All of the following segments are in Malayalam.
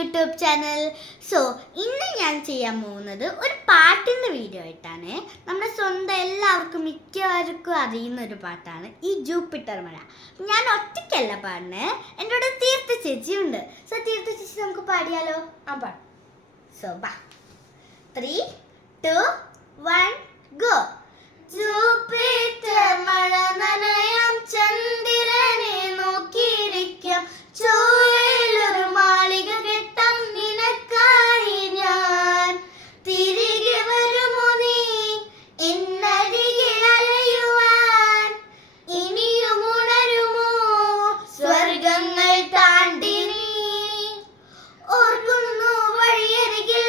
YouTube channel. ഇന്ന് ഞാൻ ചെയ്യാൻ പോകുന്നത് ഒരു പാട്ടിൻ്റെ വീഡിയോ ആയിട്ടാണ്. നമ്മുടെ സ്വന്തം എല്ലാവർക്കും മിക്കവർക്കും അറിയുന്ന ഒരു പാട്ടാണ് ഈ ജൂപ്പിറ്റർ മഴ. ഞാൻ ഒറ്റയ്ക്കല്ല പാടുന്നത്, എൻ്റെ കൂടെ തീർത്ഥ ചേച്ചിയുണ്ട്. തീർത്ഥ ചേച്ചി നമുക്ക് പാടിയാലോ? ബാ 3, 2, 1 ഗോ. ജൂപ്പിറ്റർ മഴ നനയാം, ചന്ദ്രനെ നോക്കിയിരിക്കാം, ചോലൊരു മാളിക കെട്ടാം നിനക്കായി ഞാൻ. തിരികെ വരുമോ നീ എന്നരികിൽ അലയുവാൻ? ഇനിയും ഉണരുമോ സ്വർഗങ്ങൾ താണ്ടി നീ? ഓർക്കുന്നു വഴിയരികിൽ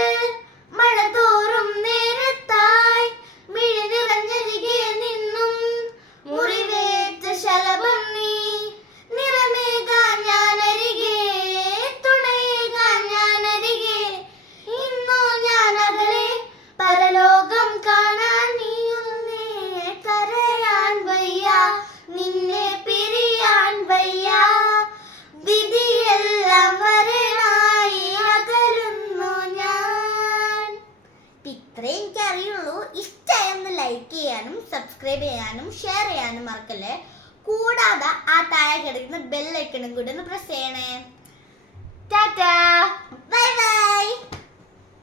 മഴ തോറും നേരത്തായി, മിഴി നിറഞ്ഞരികെ നിന്നും മുറിവേറ്റ ശലഭം നീ. നിറമേകാൻ ഞാനരികെ, തുണയേകാൻ ഞാനരികെ, ഇന്നോ ഞാൻ അകലെ പരലോകം കാണാൻ നീയുന്നേ. കരയാൻ വയ്യ, നിന്നെ പിരിയാൻ വയ്യ, വിധിയെല്ലാം വരനായി അകലുന്നു ഞാൻ. ഇത്രേ എനിക്കറിയുള്ളൂ. ഇഷ്ടമായൊന്ന് ലൈക്ക് ചെയ്യാനും സബ്സ്ക്രൈബ് ചെയ്യാനും ഷെയർ ചെയ്യാനും മറക്കല്ലേ. കൂടാതെ ആ താഴെ കിടക്കുന്ന ബെല്ലൈക്കണും കൂടി ഒന്ന് പ്രസ് ചെയ്യണേ. Tata, bye bye.